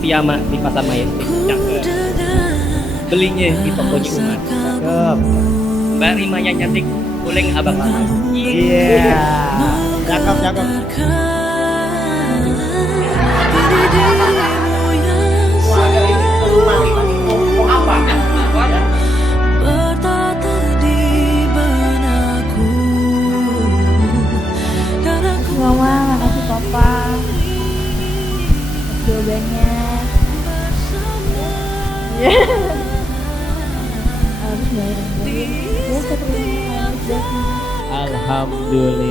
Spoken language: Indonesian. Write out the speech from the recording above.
piyama di pasar Majestic. Cakep. Belinya di tokonya Umat. Cakep. Mbak Rima yang cantik, kuling abang lama. Iya. Cakep, cakep. Mama, makasih papa. Jawabannya. Ya. Harus bayar. Ya, saya terima kasih. Alhamdulillah.